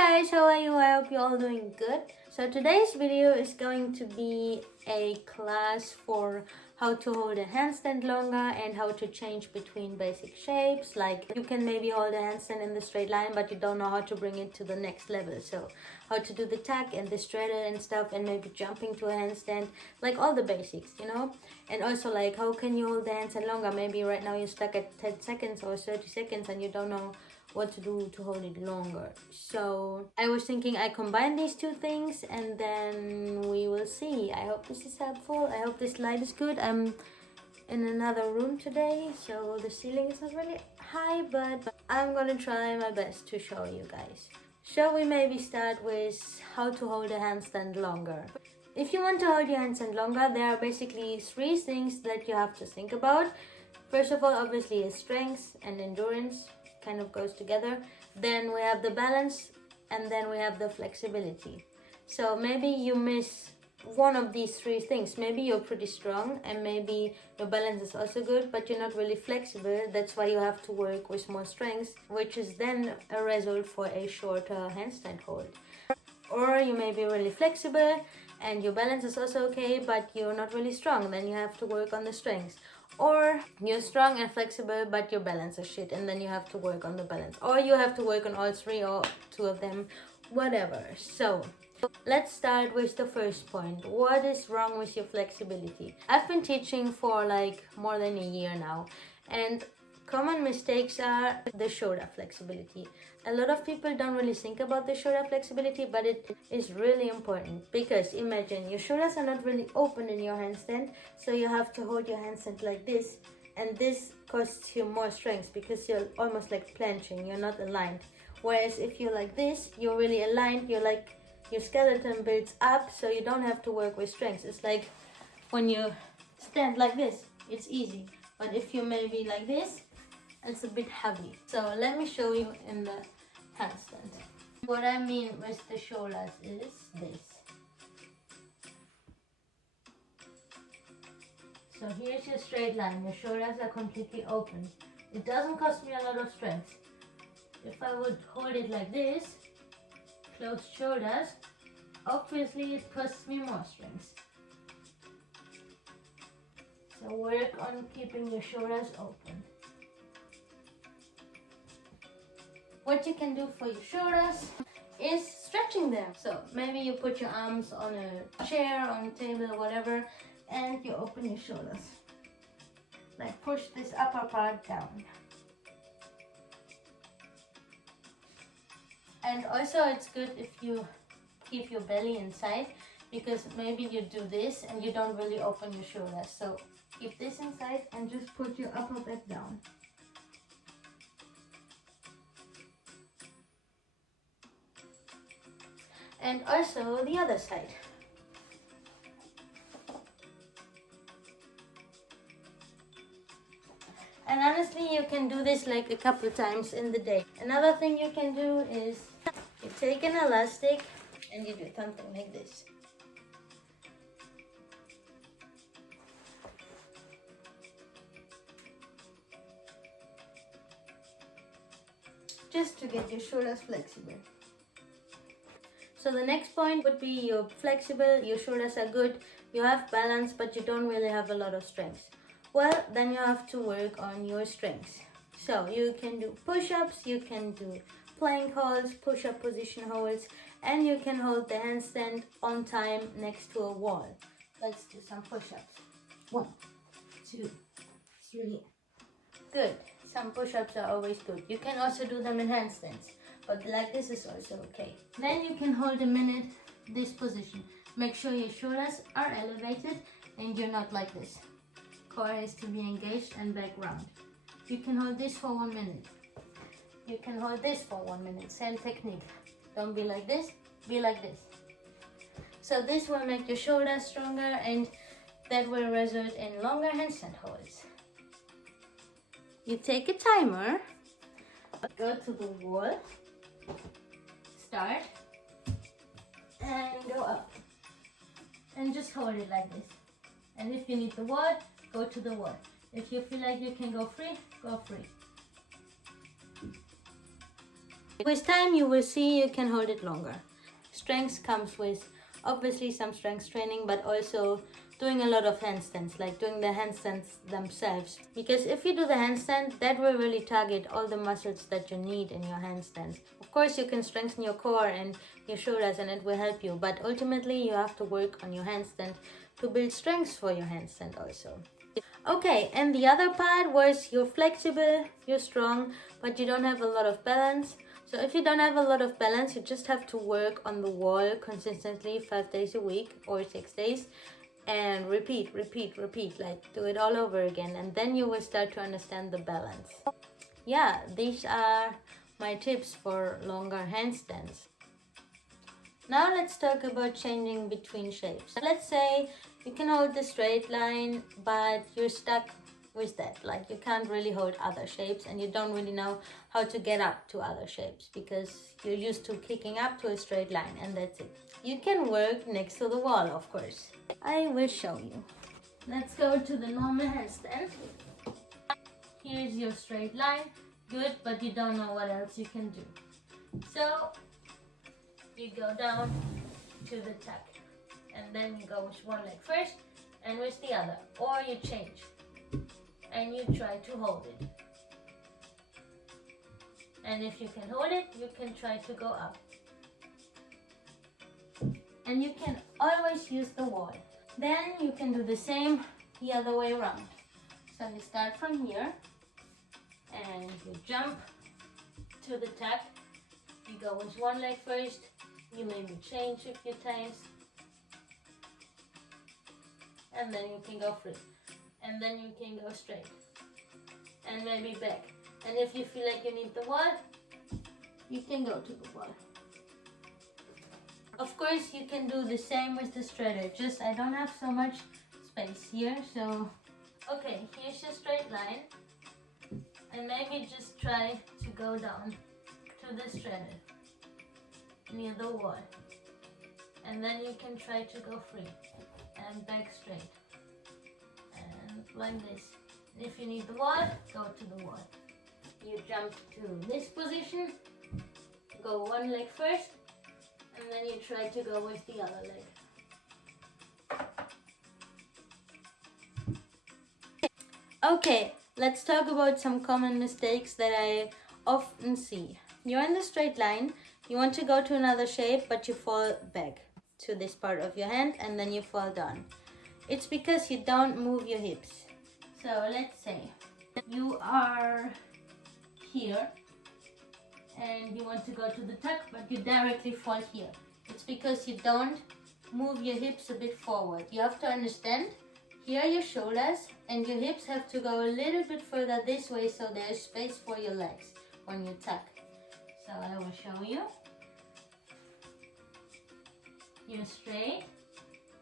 guys, how are you? I hope you're all doing good. So today's video is going to be a class for how to hold a handstand longer and how to change between basic shapes. Like you can maybe hold a handstand in the straight line, but you don't know how to bring it to the next level. So how to do the tuck and the straddle and stuff, and maybe jumping to a handstand, like all the basics, you know. And also like how can you hold the handstand longer? Maybe right now you're stuck at 10 seconds or 30 seconds and you don't know what to do to hold it longer. So I was thinking I combine these two things and then we will see. I hope this is helpful. I hope this light is good. I'm in another room today, so the ceiling is not really high, but I'm gonna try my best to show you guys. Shall we maybe start with how to hold a handstand longer? If you want to hold your handstand longer, there are basically three things that you have to think about. First of all, obviously, is strength and endurance. Kind of goes together. Then we have the balance, and then we have the flexibility. So maybe you miss one of these three things. Maybe you're pretty strong and maybe your balance is also good, but you're not really flexible. That's why you have to work with more strength, which is then a result for a shorter handstand hold. Or you may be really flexible and your balance is also okay, but you're not really strong. Then you have to work on the strength. Or you're strong and flexible, but your balance is shit, and then you have to work on the balance. Or you have to work on all three or two of them, whatever. So let's start with the first point. What is wrong with your flexibility? I've been teaching for like more than a year now, and common mistakes are the shoulder flexibility. A lot of people don't really think about the shoulder flexibility, but it is really important, because imagine your shoulders are not really open in your handstand, so you have to hold your handstand like this, and this costs you more strength because you're almost like planching, you're not aligned. Whereas if you're like this, you're really aligned, you're like, your skeleton builds up, so you don't have to work with strength. It's like when you stand like this, it's easy, but if you maybe like this, it's a bit heavy. So let me show you in the handstand. What I mean with the shoulders is this. So here's your straight line. Your shoulders are completely open. It doesn't cost me a lot of strength. If I would hold it like this, closed shoulders, obviously it costs me more strength. So work on keeping your shoulders open. What you can do for your shoulders is stretching them. So maybe you put your arms on a chair, on a table, whatever, and you open your shoulders. Like push this upper part down. And also it's good if you keep your belly inside, because maybe you do this and you don't really open your shoulders. So keep this inside and just put your upper back down. And also the other side. And honestly, you can do this like a couple times in the day. Another thing you can do is you take an elastic and you do something like this. Just to get your shoulders flexible. So the next point would be you're flexible, your shoulders are good, you have balance, but you don't really have a lot of strength. Well, then you have to work on your strength. So you can do push-ups, you can do plank holds, push-up position holds, and you can hold the handstand on time next to a wall. Let's do some push-ups. 1, 2, 3. Good. Some push-ups are always good. You can also do them in handstands, but like this is also okay. Then you can hold a minute this position. Make sure your shoulders are elevated and you're not like this. Core is to be engaged and back round. You can hold this for 1 minute. You can hold this for 1 minute. Same technique. Don't be like this, be like this. So this will make your shoulders stronger and that will result in longer handstand holds. You take a timer, go to the wall, start, and go up. And just hold it like this. And if you need the wall, go to the wall. If you feel like you can go free, go free. With time you will see you can hold it longer. Strength comes with obviously some strength training, but also doing a lot of handstands, like doing the handstands themselves. Because if you do the handstand, that will really target all the muscles that you need in your handstands. Of course, you can strengthen your core and your shoulders and it will help you, but ultimately you have to work on your handstand to build strength for your handstand also. Okay, and the other part was you're flexible, you're strong, but you don't have a lot of balance. So if you don't have a lot of balance, you just have to work on the wall consistently 5 days a week or 6 days and repeat, like do it all over again, and then you will start to understand the balance. Yeah, these are my tips for longer handstands. Now let's talk about changing between shapes. Let's say you can hold the straight line, but you're stuck with that. Like you can't really hold other shapes and you don't really know how to get up to other shapes because you're used to kicking up to a straight line and that's it. You can work next to the wall, of course. I will show you. Let's go to the normal handstand. Here's your straight line. Good, but you don't know what else you can do. So you go down to the tuck and then you go with one leg first and with the other, or you change and you try to hold it, and if you can hold it you can try to go up, and you can always use the wall. Then you can do the same the other way around. So you start from here and you jump to the tuck, you go with one leg first, you maybe change a few times, and then you can go free, and then you can go straight, and maybe back. And if you feel like you need the wall, you can go to the wall. Of course, you can do the same with the straighter, just I don't have so much space here, so... Okay, here's your straight line, and maybe just try to go down to the straighter near the wall, and then you can try to go free and back straight and like this. If you need the wall, go to the wall. You jump to this position, go one leg first, and then you try to go with the other leg. Okay, let's talk about some common mistakes that I often see. You're in the straight line, you want to go to another shape, but you fall back to this part of your hand and then you fall down. It's because you don't move your hips. So let's say you are here and you want to go to the tuck, but you directly fall here. It's because you don't move your hips a bit forward. You have to understand, here are your shoulders and your hips have to go a little bit further this way so there's space for your legs when you tuck. So I will show you. You're straight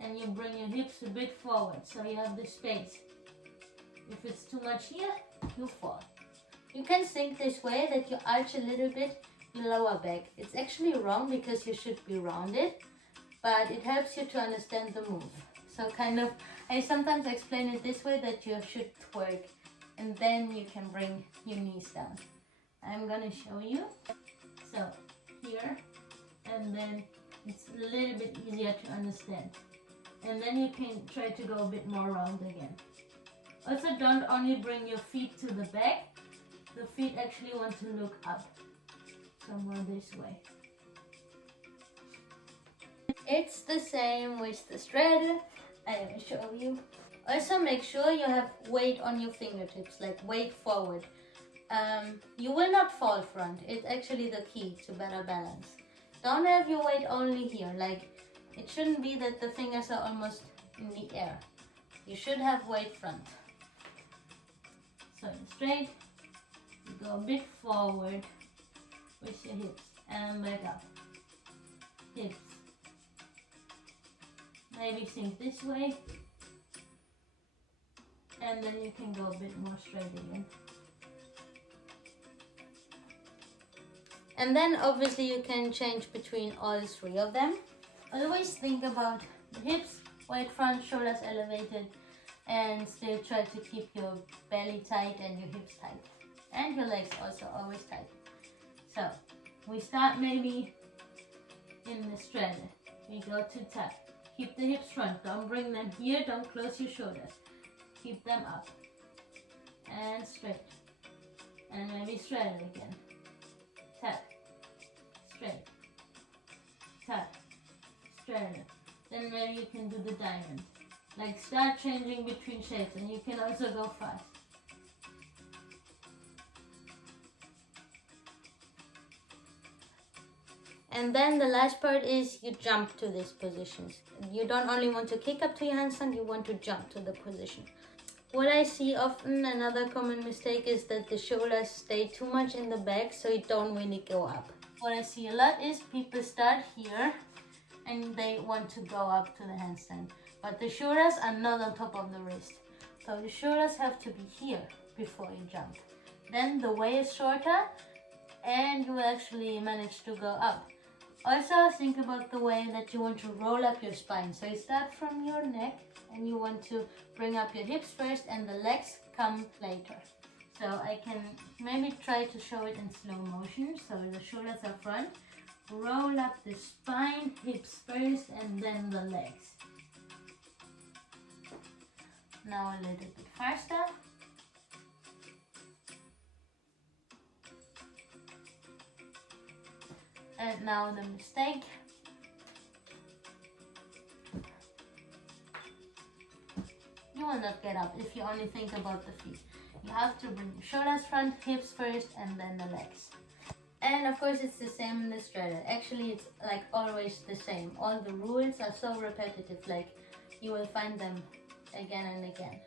and you bring your hips a bit forward so you have the space. If it's too much here, you fall. You can think this way that you arch a little bit your lower back. It's actually wrong because you should be rounded, but it helps you to understand the move. So kind of, I sometimes explain it this way, that you should twerk and then you can bring your knees down. I'm gonna show you. So here, and then it's a little bit easier to understand. And then you can try to go a bit more round again. Also, don't only bring your feet to the back. The feet actually want to look up. Somewhere this way. It's the same with the straddle. I will show you. Also, make sure you have weight on your fingertips, like weight forward. You will not fall front. It's actually the key to better balance. Don't have your weight only here. Like, it shouldn't be that the fingers are almost in the air. You should have weight front. So you're straight. You go a bit forward with your hips and back up. Hips. Maybe sink this way. And then you can go a bit more straight again. And then obviously you can change between all three of them. Always think about the hips, weight front, shoulders elevated, and still try to keep your belly tight and your hips tight. And your legs also always tight. So, We start maybe in the straddle. We go to tap. Keep the hips front. Don't bring them here. Don't close your shoulders. Keep them up. And straight. And maybe straddle again. Tap. Straight. Tap. Straddle. Then maybe you can do the diamond. Like start changing between shapes, and you can also go fast. And then the last part is you jump to these positions. You don't only want to kick up to your handstand, you want to jump to the position. What I see often, another common mistake, is that the shoulders stay too much in the back, so you don't really go up. What I see a lot is people start here and they want to go up to the handstand, but the shoulders are not on top of the wrist. So the shoulders have to be here before you jump. Then the way is shorter and you will actually manage to go up. Also think about the way that you want to roll up your spine. So you start from your neck and you want to bring up your hips first and the legs come later. So I can maybe try to show it in slow motion. So the shoulders are front, roll up the spine, hips first and then the legs. Now a little bit faster. And now the mistake. You will not get up if you only think about the feet. You have to bring your shoulders front, hips first, and then the legs. And of course it's the same in the straddle. Actually it's like always the same. All the rules are so repetitive, like you will find them again and again.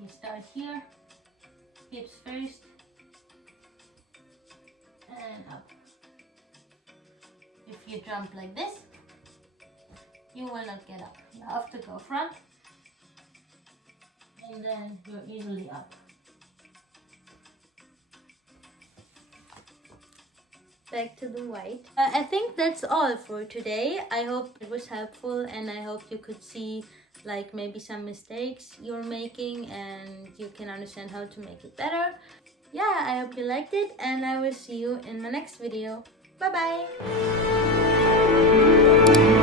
You start here, hips first, and up. If you jump like this, you will not get up. You have to go front, and then you're easily up. Back to the white. I think that's all for today. I hope it was helpful and I hope you could see like maybe some mistakes you're making and you can understand how to make it better. Yeah, I hope you liked it and I will see you in my next video. Bye bye!